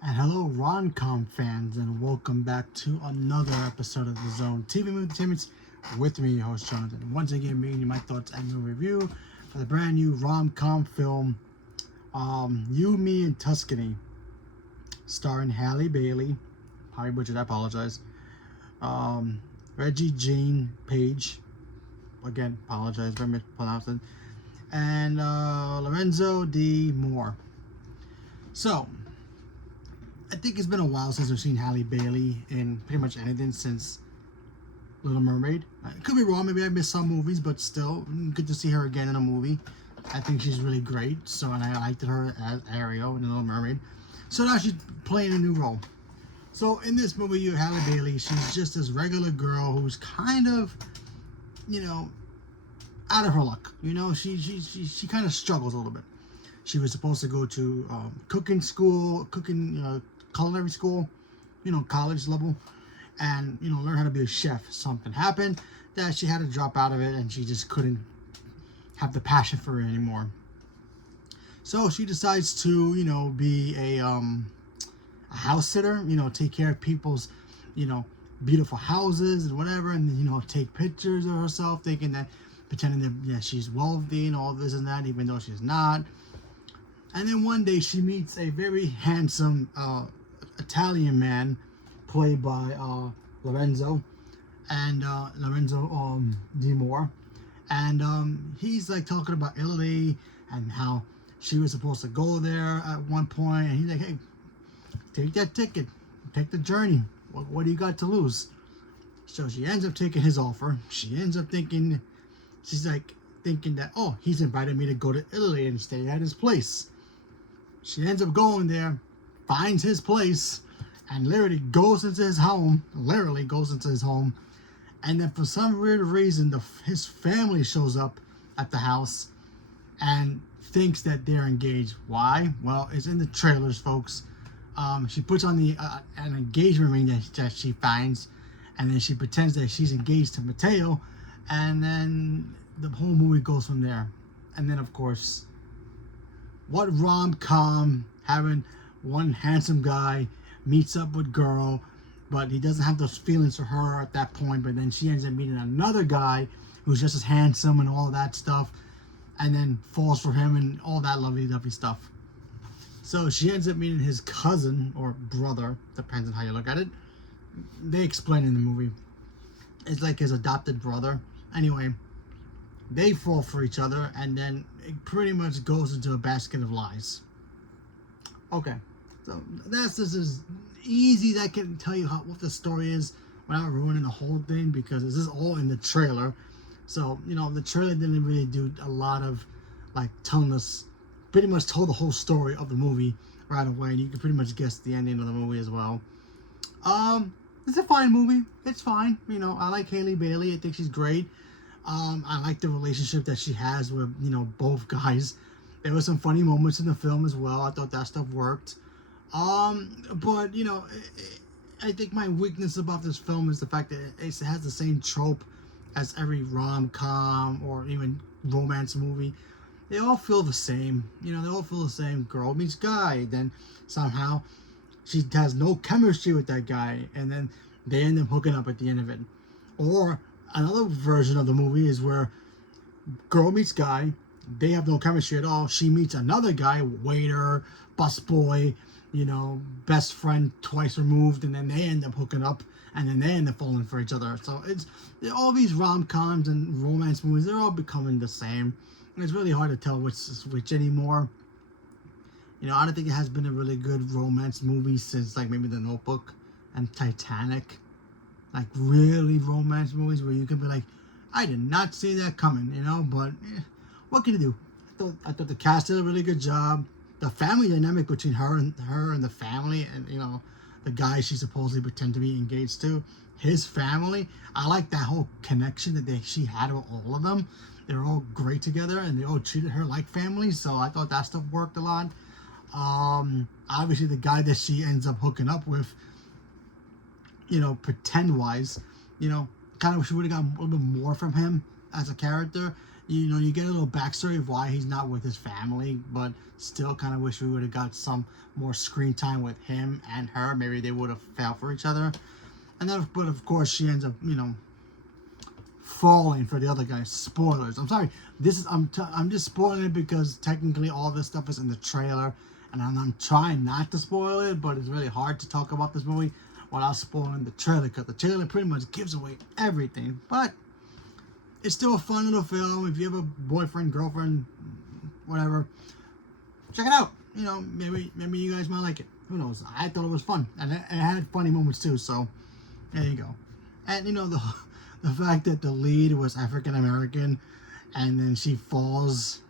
And hello, rom-com fans, and welcome back to another episode of The Zone TV Movie Entertainment with me, your host Jonathan. Once again, bringing you my thoughts and your review for the brand new rom-com film, You, Me, and Tuscany, starring Halle Bailey. Probably butchered, I apologize. Reggie Jane Page. Again, apologize if I mispronounced it. And Lorenzo D. Moore. So, I think it's been a while since we've seen Halle Bailey in pretty much anything since Little Mermaid. I could be wrong, maybe I missed some movies, but still, good to see her again in a movie. I think she's really great, and I liked her as Ariel in Little Mermaid. So now she's playing a new role. So in this movie, you have Halle Bailey. She's just this regular girl who's kind of, out of her luck. She kind of struggles a little bit. She was supposed to go to cooking school, culinary school, college level, and learn how to be a chef. Something happened that she had to drop out of it, and she just couldn't have the passion for it anymore. So she decides to be a house sitter, take care of people's beautiful houses and whatever, and take pictures of herself, thinking that, pretending that she's wealthy and all this and that, even though she's not. And then one day she meets a very handsome Italian man played by Lorenzo D. Moore. And he's like talking about Italy and how she was supposed to go there at one point. And he's like, hey, take that ticket. Take the journey. What do you got to lose? So she ends up taking his offer. She's thinking that, oh, he's invited me to go to Italy and stay at his place. She ends up going there, finds his place, and literally goes into his home. And then for some weird reason, his family shows up at the house and thinks that they're engaged. Why? Well, it's in the trailers, folks. She puts on an engagement ring that she finds, and then she pretends that she's engaged to Matteo, and then the whole movie goes from there. And then, of course, what rom-com having one handsome guy meets up with girl, but he doesn't have those feelings for her at that point, but then she ends up meeting another guy who's just as handsome and all that stuff, and then falls for him and all that lovely stuff. So she ends up meeting his cousin or brother, depends on how you look at it. They explain in the movie. It's like his adopted brother. Anyway, they fall for each other, and then it pretty much goes into a basket of lies. Okay, so that's just as easy as I can tell you what the story is without ruining the whole thing, because this is all in the trailer. So, the trailer didn't really do a lot of, telling us, pretty much told the whole story of the movie right away, and you can pretty much guess the ending of the movie as well. It's a fine movie. It's fine. I like Halle Bailey. I think she's great. I like the relationship that she has with, both guys. There were some funny moments in the film as well. I thought that stuff worked. But, I think my weakness about this film is the fact that it has the same trope as every rom-com or even romance movie. They all feel the same. They all feel the same. Girl meets guy. Then somehow she has no chemistry with that guy, and then they end up hooking up at the end of it. Or another version of the movie is where girl meets guy, they have no chemistry at all. She meets another guy, waiter, busboy, best friend twice removed, and then they end up hooking up, and then they end up falling for each other. So it's all these rom-coms and romance movies, they're all becoming the same. And it's really hard to tell which is which anymore. I don't think it has been a really good romance movie since maybe The Notebook and Titanic. Really romance movies where you can be like, I did not see that coming, but what can you do? I thought the cast did a really good job. The family dynamic between her and the family, and the guy she supposedly pretend to be engaged to, his family, I like that whole connection that she had with all of them. They're all great together, and they all treated her like family, so I thought that stuff worked a lot. Obviously the guy that she ends up hooking up with, pretend wise, kind of wish we would have gotten a little bit more from him as a character. You get a little backstory of why he's not with his family, but still kind of wish we would have got some more screen time with him and her. Maybe they would have fell for each other. And then, but of course, she ends up, falling for the other guy. Spoilers. I'm sorry. I'm just spoiling it because technically all this stuff is in the trailer, and I'm trying not to spoil it, but it's really hard to talk about this movie without spoiling the trailer, because the trailer pretty much gives away everything. But it's still a fun little film. If you have a boyfriend, girlfriend, whatever, check it out. Maybe you guys might like it. Who knows? I thought it was fun, and it had funny moments too. So there you go. And the fact that the lead was African American, and then she falls,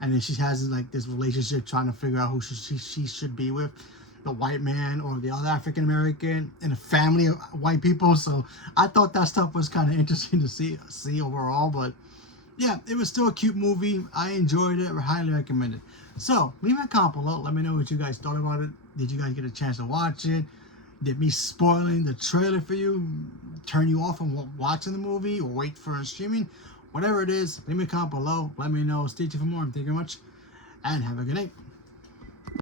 and then she has like this relationship trying to figure out who she should be with, the white man or the other African American, in a family of white people. So I thought that stuff was kind of interesting to see overall. But yeah, it was still a cute movie. I enjoyed it. I highly recommend it. So leave a comment below. Let me know what you guys thought about it. Did you guys get a chance to watch it? Did me spoiling the trailer for you turn you off from watching the movie, or wait for streaming? Whatever it is, leave me a comment below. Let me know. Stay tuned for more. Thank you very much, and have a good night.